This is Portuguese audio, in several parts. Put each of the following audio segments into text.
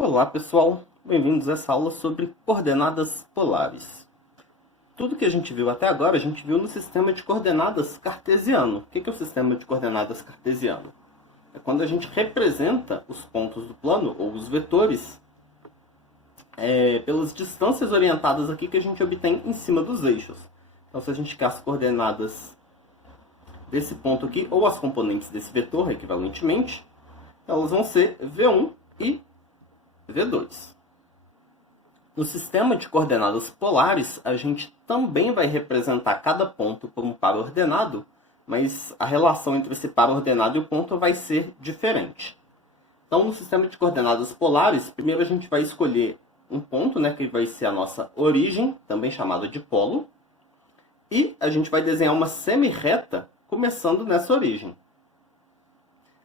Olá pessoal, bem-vindos a essa aula sobre coordenadas polares. Tudo que a gente viu até agora, a gente viu no sistema de coordenadas cartesiano. O que é o sistema de coordenadas cartesiano? É quando a gente representa os pontos do plano, ou os vetores, pelas distâncias orientadas aqui que a gente obtém em cima dos eixos. Então, se a gente quer as coordenadas desse ponto aqui, ou as componentes desse vetor, equivalentemente, elas vão ser V1 e V2. No sistema de coordenadas polares, a gente também vai representar cada ponto por um par ordenado, mas a relação entre esse par ordenado e o ponto vai ser diferente. Então, no sistema de coordenadas polares, primeiro a gente vai escolher um ponto, que vai ser a nossa origem, também chamada de polo, e a gente vai desenhar uma semirreta começando nessa origem.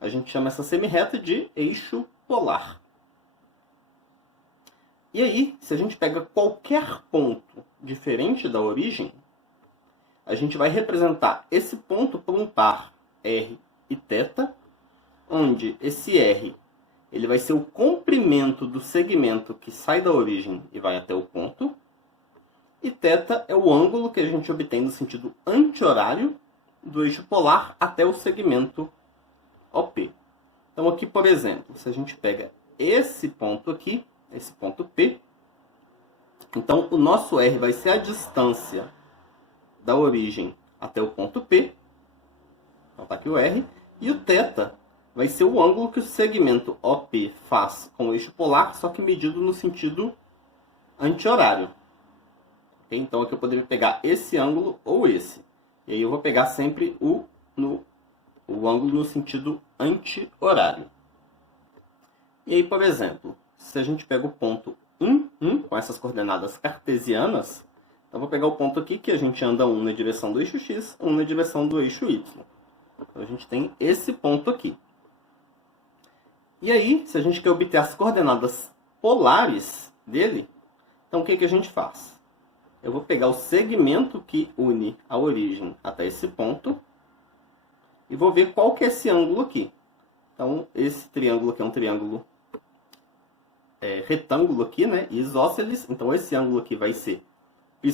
A gente chama essa semirreta de eixo polar. E aí, se a gente pega qualquer ponto diferente da origem, a gente vai representar esse ponto por um par R e θ, onde esse R ele vai ser o comprimento do segmento que sai da origem e vai até o ponto, e θ é o ângulo que a gente obtém no sentido anti-horário do eixo polar até o segmento OP. Então aqui, por exemplo, se a gente pega esse ponto aqui, esse ponto P, então o nosso R vai ser a distância da origem até o ponto P, então está aqui o R, e o θ vai ser o ângulo que o segmento OP faz com o eixo polar, só que medido no sentido anti-horário. Okay? Então aqui eu poderia pegar esse ângulo ou esse, e aí eu vou pegar sempre o ângulo no sentido anti-horário. E aí, por exemplo, se a gente pega o ponto 1, 1, com essas coordenadas cartesianas, então vou pegar o ponto aqui que a gente anda 1 na direção do eixo x, 1 na direção do eixo y. Então a gente tem esse ponto aqui. E aí, se a gente quer obter as coordenadas polares dele, então o que a gente faz? Eu vou pegar o segmento que une a origem até esse ponto e vou ver qual que é esse ângulo aqui. Então, esse triângulo aqui é um triângulo retângulo aqui, isósceles. Então, esse ângulo aqui vai ser π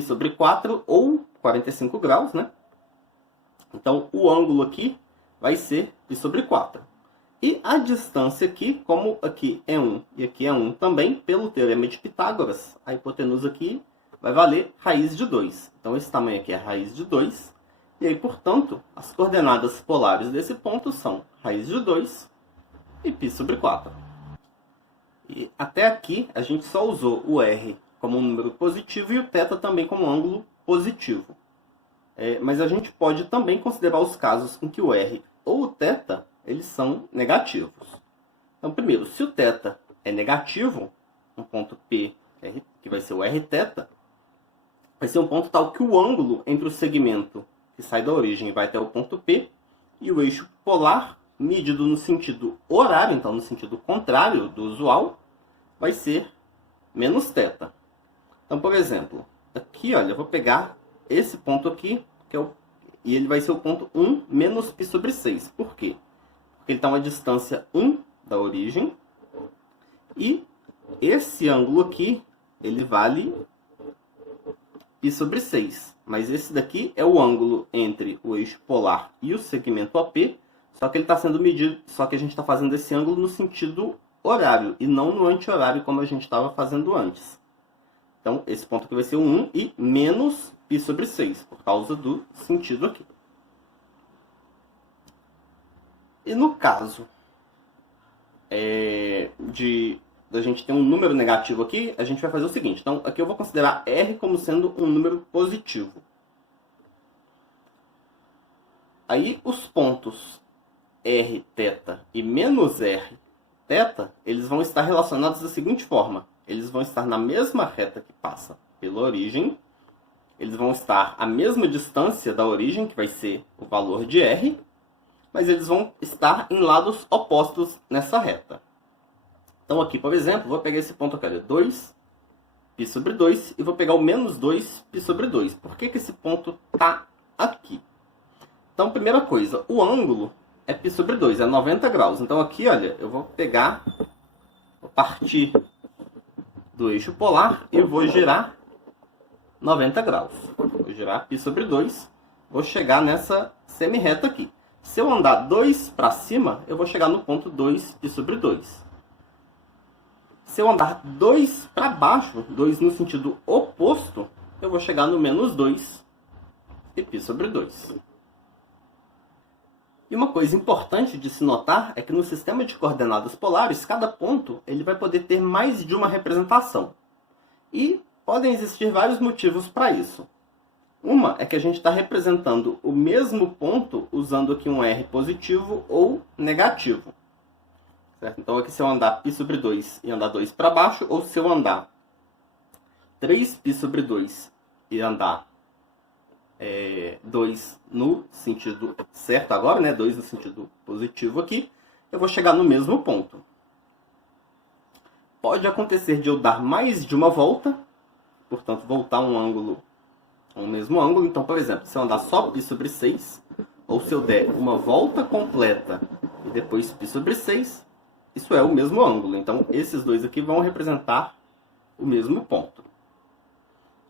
sobre 4 ou 45 graus, Então, o ângulo aqui vai ser π sobre 4. E a distância aqui, como aqui é 1 e aqui é 1 também, pelo teorema de Pitágoras, a hipotenusa aqui vai valer raiz de 2. Então, esse tamanho aqui é raiz de 2. E aí, portanto, as coordenadas polares desse ponto são raiz de 2 e π sobre 4. E até aqui, a gente só usou o R como um número positivo e o θ também como um ângulo positivo. Mas a gente pode também considerar os casos em que o R ou o θ eles são negativos. Então, primeiro, se o θ é negativo, um ponto P, que vai ser o Rθ, vai ser um ponto tal que o ângulo entre o segmento que sai da origem e vai até o ponto P e o eixo polar, medido no sentido horário, então no sentido contrário do usual, vai ser menos θ. Então, por exemplo, aqui, olha, eu vou pegar esse ponto aqui, e ele vai ser o ponto 1 menos π sobre 6. Por quê? Porque ele está a uma distância 1 da origem, e esse ângulo aqui, ele vale π sobre 6. Mas esse daqui é o ângulo entre o eixo polar e o segmento OP, só que ele está sendo medido, só que a gente está fazendo esse ângulo no sentido horário e não no anti-horário como a gente estava fazendo antes. Então, esse ponto aqui vai ser o 1 e menos π sobre 6, por causa do sentido aqui. E no caso da gente ter um número negativo aqui, a gente vai fazer o seguinte. Então, aqui eu vou considerar R como sendo um número positivo. Aí, os pontos Rθ e menos Rθ, eles vão estar relacionados da seguinte forma. Eles vão estar na mesma reta que passa pela origem. Eles vão estar à mesma distância da origem, que vai ser o valor de R. Mas eles vão estar em lados opostos nessa reta. Então aqui, por exemplo, vou pegar esse ponto aqui, 2 π sobre 2, e vou pegar o menos 2 π sobre 2. Por que esse ponto está aqui? Então, primeira coisa, o ângulo é π sobre 2, é 90 graus. Então aqui, olha, eu vou pegar partir do eixo polar e vou girar 90 graus. Vou girar π sobre 2, vou chegar nessa semi-reta aqui. Se eu andar 2 para cima, eu vou chegar no ponto 2π sobre 2. Se eu andar 2 para baixo, 2 no sentido oposto, eu vou chegar no menos 2 e π sobre 2. E uma coisa importante de se notar é que no sistema de coordenadas polares, cada ponto ele vai poder ter mais de uma representação. E podem existir vários motivos para isso. Uma é que a gente está representando o mesmo ponto usando aqui um R positivo ou negativo. Certo? Então aqui se eu andar π sobre 2 e andar 2 para baixo, ou se eu andar 3π sobre 2 e andar 2 no sentido certo agora, né? 2 no sentido positivo aqui, eu vou chegar no mesmo ponto. Pode acontecer de eu dar mais de uma volta, portanto voltar um mesmo ângulo. Então, por exemplo, se eu andar só π sobre 6, ou se eu der uma volta completa e depois π sobre 6, isso é o mesmo ângulo. Então, esses dois aqui vão representar o mesmo ponto.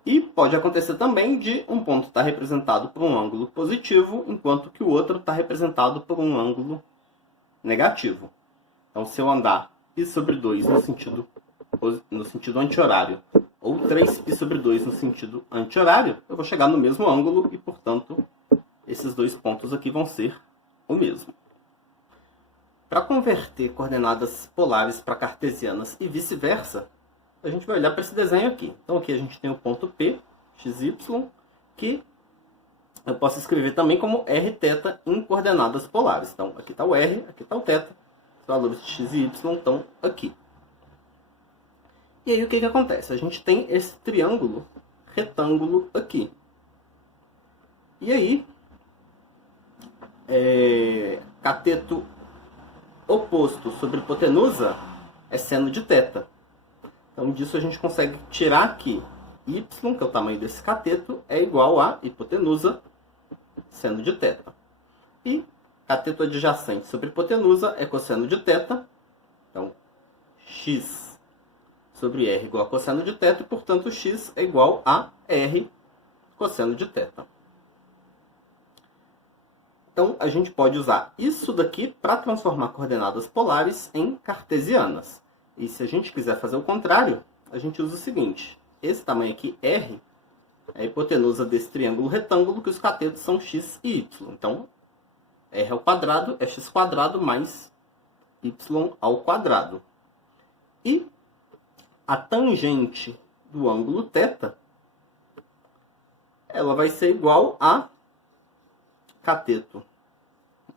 E pode acontecer também de um ponto estar representado por um ângulo positivo, enquanto que o outro está representado por um ângulo negativo. Então, se eu andar π sobre 2 no sentido anti-horário, ou 3π sobre 2 no sentido anti-horário, eu vou chegar no mesmo ângulo e, portanto, esses dois pontos aqui vão ser o mesmo. Para converter coordenadas polares para cartesianas e vice-versa, a gente vai olhar para esse desenho aqui. Então aqui a gente tem o ponto P, xy, que eu posso escrever também como rθ em coordenadas polares. Então aqui está o R, aqui está o θ, os valores de x e y estão aqui. E aí o que acontece? A gente tem esse triângulo retângulo aqui. E aí, cateto oposto sobre hipotenusa é seno de θ. Então, disso a gente consegue tirar aqui y, que é o tamanho desse cateto, é igual a hipotenusa seno de θ. E cateto adjacente sobre hipotenusa é cosseno de θ. Então, x sobre r igual a cosseno de θ, e, portanto, x é igual a r cosseno de θ. Então, a gente pode usar isso daqui para transformar coordenadas polares em cartesianas. E se a gente quiser fazer o contrário, a gente usa o seguinte. Esse tamanho aqui, R, é a hipotenusa desse triângulo retângulo, que os catetos são x e y. Então, R ao quadrado é x quadrado mais y ao quadrado. E a tangente do ângulo θ, ela vai ser igual a cateto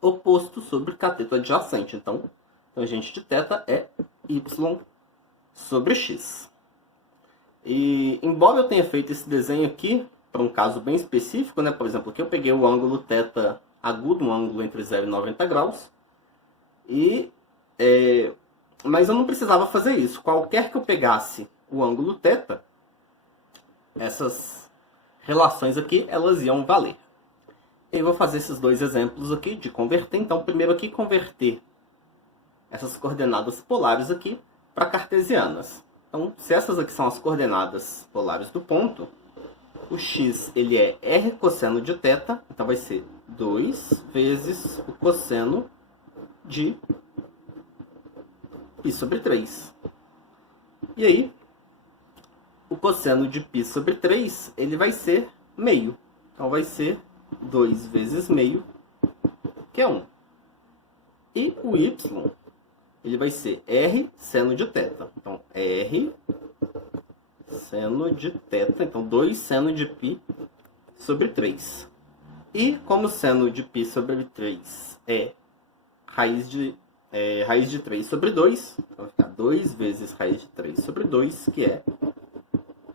oposto sobre cateto adjacente. Então, tangente de θ é y sobre x. E, embora eu tenha feito esse desenho aqui para um caso bem específico, né? Por exemplo, aqui eu peguei o ângulo θ agudo, um ângulo entre 0 e 90 graus, mas eu não precisava fazer isso. Qualquer que eu pegasse o ângulo θ, essas relações aqui, elas iam valer. Eu vou fazer esses dois exemplos aqui de converter. Então, primeiro aqui, converter essas coordenadas polares aqui para cartesianas. Então, se essas aqui são as coordenadas polares do ponto, o x ele é r cosseno de θ, então vai ser 2 vezes o cosseno de π sobre 3. E aí, o cosseno de π sobre 3, ele vai ser meio. Então, vai ser 2 vezes meio, que é 1. E o y, ele vai ser r seno de θ. Então, r seno de θ. Então, 2 seno de π sobre 3. E como seno de π sobre 3 é raiz de 3 sobre 2, então vai ficar 2 vezes raiz de 3 sobre 2, que é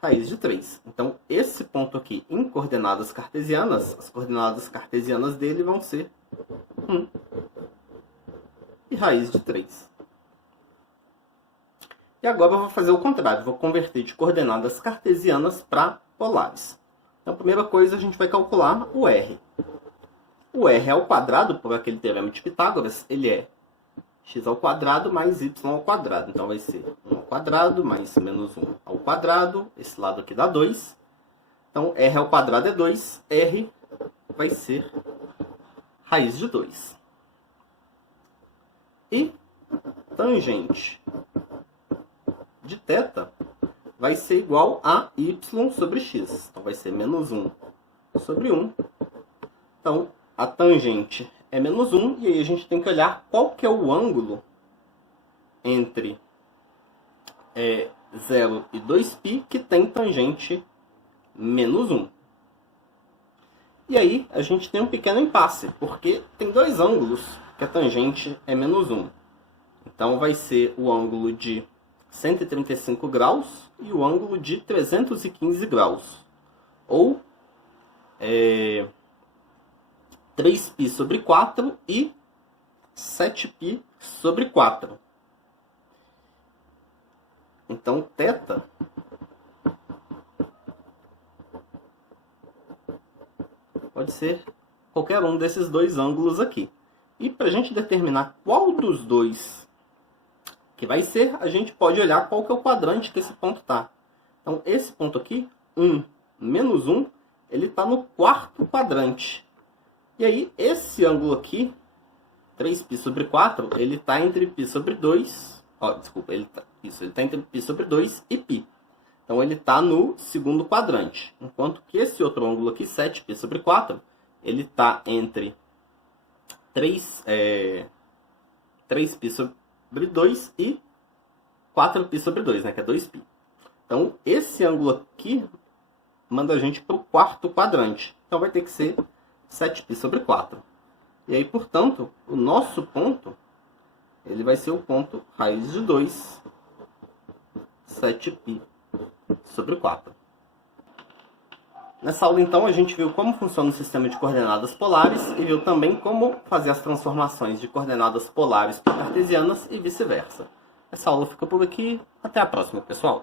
raiz de 3. Então, esse ponto aqui em coordenadas cartesianas, as coordenadas cartesianas dele vão ser 1 e raiz de 3. E agora eu vou fazer o contrário, vou converter de coordenadas cartesianas para polares. Então, a primeira coisa, a gente vai calcular o R. O R ao quadrado, por aquele teorema de Pitágoras, ele é x ao quadrado mais y ao quadrado. Então vai ser 1 ao quadrado mais menos 1 ao quadrado. Esse lado aqui dá 2. Então r ao quadrado é 2. R vai ser raiz de 2. E tangente de θ vai ser igual a y sobre x. Então vai ser menos 1 sobre 1. Então a tangente é menos 1, e aí a gente tem que olhar qual que é o ângulo entre 0 e 2π que tem tangente menos 1. E aí a gente tem um pequeno impasse, porque tem dois ângulos que a tangente é menos 1. Então vai ser o ângulo de 135 graus e o ângulo de 315 graus. Ou 3π sobre 4 e 7π sobre 4. Então, θ pode ser qualquer um desses dois ângulos aqui. E para a gente determinar qual dos dois que vai ser, a gente pode olhar qual que é o quadrante que esse ponto está. Então, esse ponto aqui, 1 menos 1, ele está no quarto quadrante. E aí, esse ângulo aqui, 3π sobre 4, ele está entre π sobre 2... ele está entre π sobre 2 e π. Então, ele está no segundo quadrante. Enquanto que esse outro ângulo aqui, 7π sobre 4, ele está entre 3π sobre 2 e 4π sobre 2, né, que é 2π. Então, esse ângulo aqui manda a gente para o quarto quadrante. Então, vai ter que ser 7π sobre 4. E aí, portanto, o nosso ponto, ele vai ser o ponto raiz de 2, 7π sobre 4. Nessa aula, então, a gente viu como funciona o sistema de coordenadas polares e viu também como fazer as transformações de coordenadas polares para cartesianas e vice-versa. Essa aula fica por aqui. Até a próxima, pessoal!